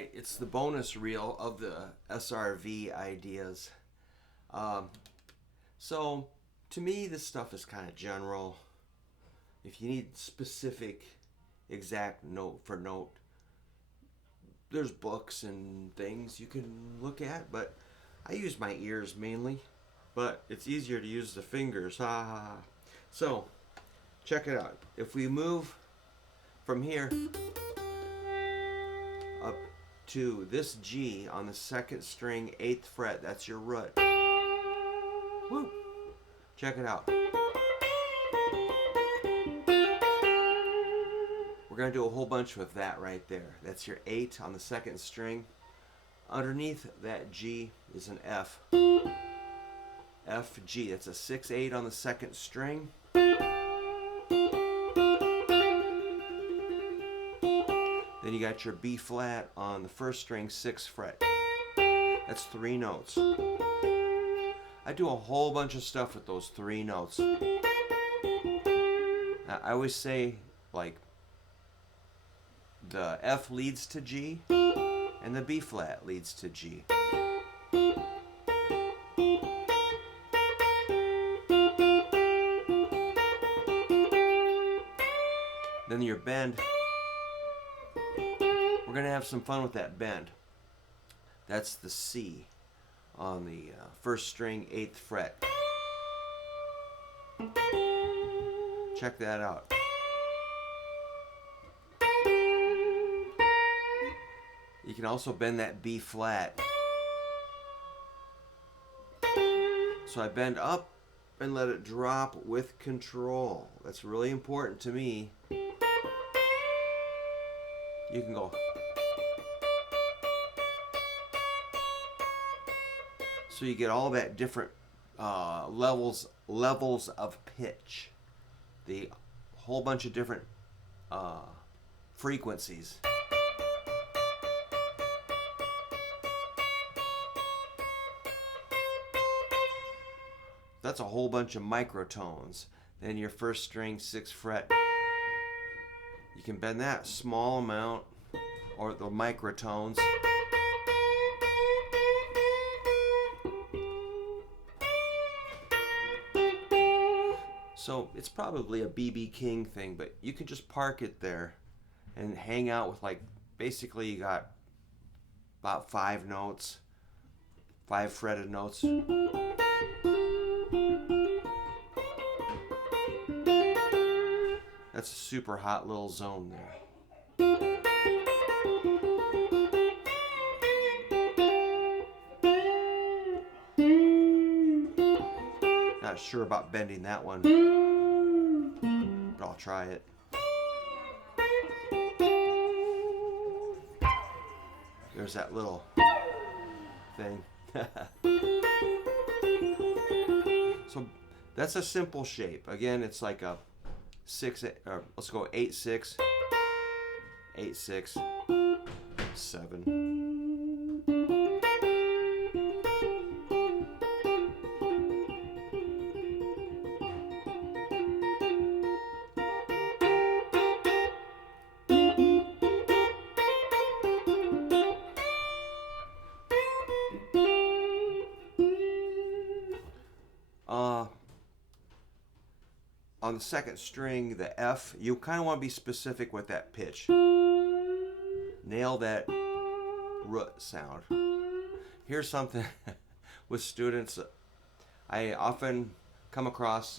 Alright, it's the bonus reel of the SRV ideas. So, to me, this stuff is kind of general. If you need specific, exact note for note, there's books and things you can look at, but I use my ears mainly. But it's easier to use the fingers. So, check it out. If we move from here up to this G on the second string, 8th fret, that's your root. Woo! Check it out. We're going to do a whole bunch with that right there. That's your 8 on the second string. Underneath that G is an F. F, G. It's a 6/8 on the second string. Then you got your B flat on the first string, 6th fret. That's 3 notes. I do a whole bunch of stuff with those 3 notes. Now, I always say, like, the F leads to G and the B flat leads to G. Then your bend, we're going to have some fun with that bend. That's the C on the first string, 8th fret. Check that out. You can also bend that B flat. So I bend up and let it drop with control. That's really important to me. You can go. So you get all that different levels of pitch. The whole bunch of different frequencies. That's a whole bunch of microtones. Then your first string, 6th fret. You can bend that small amount, or the microtones. So it's probably a B.B. King thing, but you can just park it there and hang out with, like, basically you got about 5 notes, 5 fretted notes. That's a super hot little zone there. Not sure about bending that one, but I'll try it. There's that little thing. So that's a simple shape. Again, it's like a 6, or let's go 8/6, 8/6, 7. On the second string, the F, you kind of want to be specific with that pitch. Nail that root sound. Here's something with students I often come across.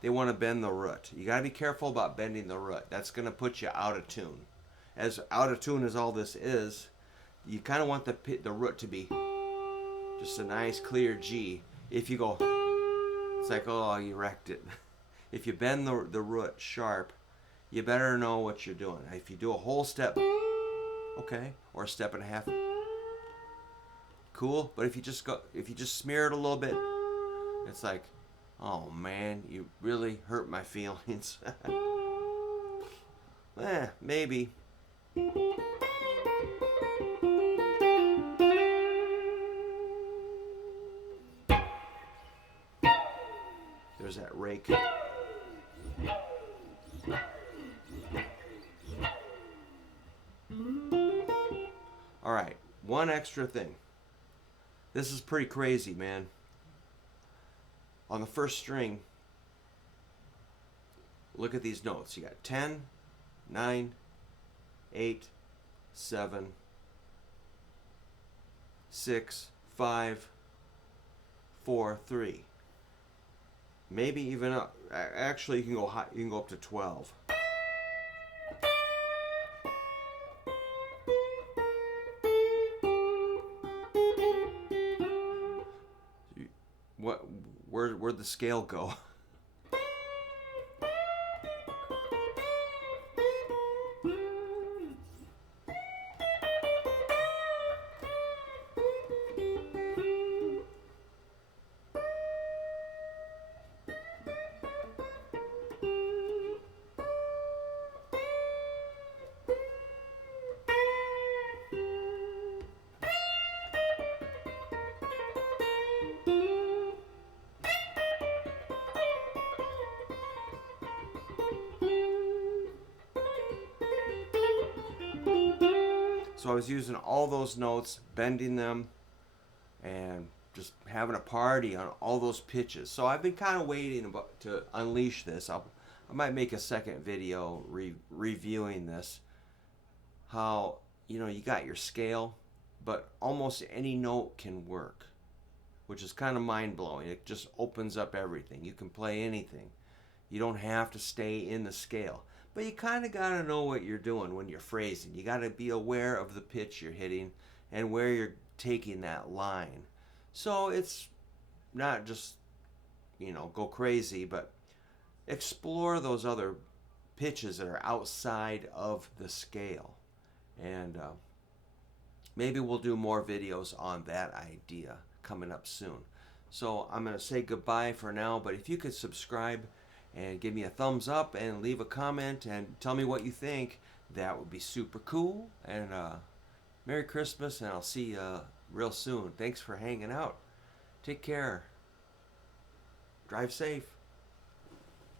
They want to bend the root. You got to be careful about bending the root. That's going to put you out of tune. As out of tune as all this is, you kind of want the root to be just a nice clear G. If you go, it's like, oh, you wrecked it. If you bend the root sharp, you better know what you're doing. If you do a whole step, okay, or a step and a half, cool. But if you just smear it a little bit, it's like, oh man, you really hurt my feelings. Maybe. There's that rake. All right, one extra thing. This is pretty crazy, man. On the first string, look at these notes. You got 10, 9, 8, 7, 6, 5, 4, 3. Maybe even up. Actually, you can go high. You can go up to 12. What? Where'd the scale go? So I was using all those notes, bending them, and just having a party on all those pitches. So I've been kind of waiting to unleash this. I might make a second video reviewing this. How, you know, you got your scale, but almost any note can work, which is kind of mind-blowing. It just opens up everything. You can play anything. You don't have to stay in the scale. But you kind of got to know what you're doing when you're phrasing. You got to be aware of the pitch you're hitting and where you're taking that line. So it's not just, you know, go crazy, but explore those other pitches that are outside of the scale. And maybe we'll do more videos on that idea coming up soon. So I'm going to say goodbye for now, but if you could subscribe and give me a thumbs up and leave a comment and tell me what you think, that would be super cool. And Merry Christmas, and I'll see you real soon. Thanks for hanging out. Take care. Drive safe.